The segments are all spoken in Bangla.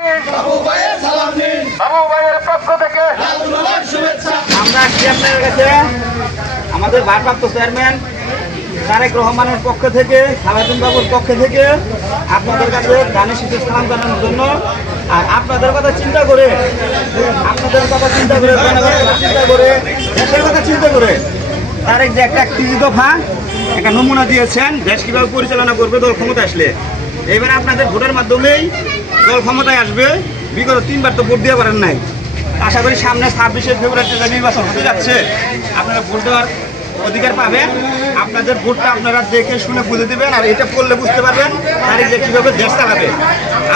বাবু ভাইয়ের সালাম নিন। বাবু ভাইয়ের পক্ষ থেকে আমরা আসছি আপনাদের কাছে আমাদের ভারপ্রাপ্ত চেয়ারম্যান তারেক রহমানের পক্ষ থেকে, সালাউদ্দিন বাবুর পক্ষ থেকে আপনাদের কাছে দানের শীষের সালাম জানানোর জন্য। আর আপনাদের কথা চিন্তা করে, আপনাদের কথা চিন্তা করে, চিন্তা করে, দেশের কথা চিন্তা করে তারেক যে একটা ৩০ দফা একটা নমুনা দিয়েছেন দেশ কীভাবে পরিচালনা করবে দল ক্ষমতা আসলে। এবার আপনাদের ভোটের মাধ্যমেই দল ক্ষমতায় আসবে। বিগত ৩বার তো ভোট দিয়ে পারেন নাই। আশা করি সামনে ২৬শে ফেব্রুয়ারিতে যে নির্বাচন হতে যাচ্ছে আপনারা ভোট দেওয়ার অধিকার পাবেন। আপনাদের ভোটটা আপনারা দেখে শুনে বুঝে দেবেন, আর এটা করলে বুঝতে পারবেন তারিখ যে কীভাবে দেশ চালাবে।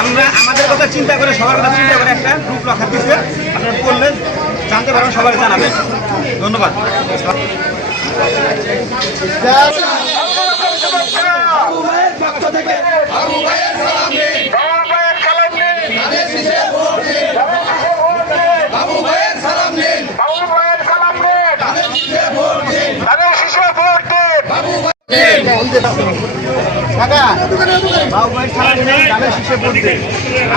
আমরা আমাদের কথা চিন্তা করে, সবার কথা চিন্তা করে একটা গ্রুপ রাখার দিচ্ছে, আপনারা করলে জানতে পারবেন, সবাই জানাবেন। ধন্যবাদ।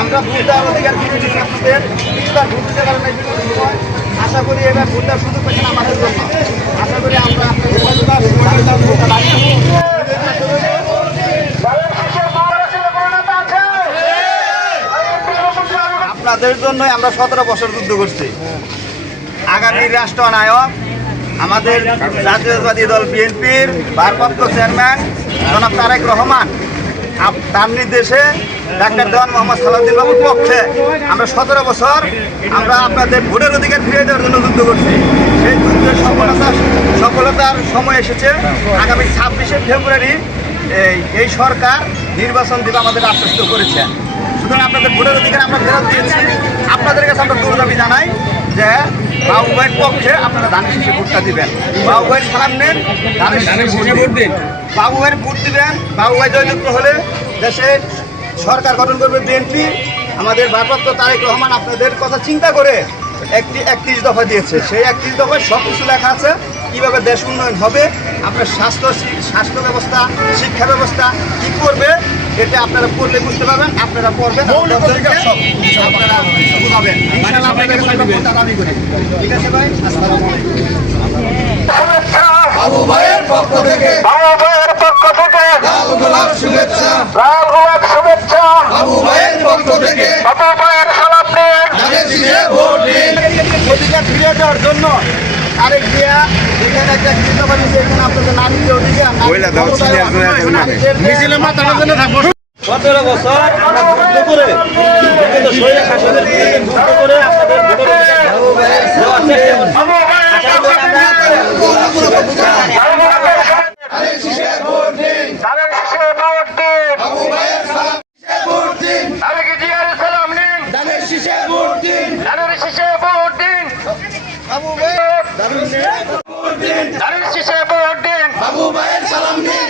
আমরা ভোট দেওয়ার অধিকার দিয়ে দিচ্ছি আপনাদের। ৩বার ভোট দিতে পারেন না বিগত সময়। আশা করি এবার ভোট দেওয়ার সুযোগ পেয়েছেন আমাদের জন্য। আশা করি আমরা আপনাদের জন্যই আমরা 17 বছর যুদ্ধ করছি। আগামী রাষ্ট্রনায়ক আমাদের জাতীয়তাবাদী দল বিএনপির ভারপ্রাপ্ত চেয়ারম্যান জনাব তারেক রহমান, তার নির্দেশে ডাক্তার দেওয়ান মোহাম্মদ সালাউদ্দিন বাবুর পক্ষে আমরা 17 বছর আমরা আপনাদের ভোটের অধিকার ফিরিয়ে দেওয়ার জন্য যুদ্ধ করছি। সেই যুদ্ধের সফলতার সময় এসেছে। আগামী ২৬শে ফেব্রুয়ারি এই সরকার নির্বাচন দিতে আমাদের আশ্বস্ত করেছে। সুতরাং আপনাদের ভোটের অধিকার আমরা ফেরত দিয়েছি। আপনাদের কাছে আমরা জোর দাবি জানাই যে বাবু ভাইয়ের পক্ষে আপনারা ধানের শীষে ভোটটা দিবেন। বাবু ভাইয়ের সালাম নেন, ধানের শীষে ভোট দিন। বাবু ভাইয়ের ভোট দিবেন। বাবু ভাই জয়যুক্ত হলে দেশে সরকার গঠন করবে বিএনপি। আমাদের ভারপ্রাপ্ত তারেক রহমান আপনাদের কথা চিন্তা করে 31 দফা দিয়েছে। সেই 31 দফায় সব কিছু লেখা আছে কীভাবে দেশ উন্নয়ন হবে, আপনার স্বাস্থ্য ব্যবস্থা, শিক্ষা ব্যবস্থা কী করবে, এটা আপনারা পড়লে বুঝতে পারবেন। আপনারা পড়বেন, আপনারা বুঝাবেন। ঠিক আছে ভাই, আসসালামু আলাইকুম। বাবু ভাইয়ের পক্ষ থেকে, বাবু ভাইয়ের পক্ষ থেকে লাল গোলাপ শুভেচ্ছা, লাল গোলাপ শুভেচ্ছা। বাবু ভাইয়ের পক্ষ থেকে বাবু ভাইয়ের সালাম নিন, ধানের শীষে ভোট দিন। অধিকার ফিরিয়ে দেওয়ার জন্য আরেক দিয়া এখানে একটা কৃষক আছে, এখানে আপনাদের নারীদের অধিকার 17 বছর আমরা যুদ্ধ করে কিন্তু শরীরে শাসনের যুদ্ধ করে আপনাদের ভোটের অধিকার দেওয়ার চেষ্টা করছি। আশা করি ধানের শীষে ভোট দিন, ধানের শীষে ভোট দিন। বাবু ভাইয়ের সালাম শীষে ভোট দিন, তারেক জিয়ার সালাম নিন, ধানের শীষে ভোট দিন, ধানের শীষে ভোট দিন। বাবু ভাইয়ের ধানের শীষে ভোট দিন, ধানের শীষে ভোট দিন। বাবু ভাইয়ের সালাম নিন,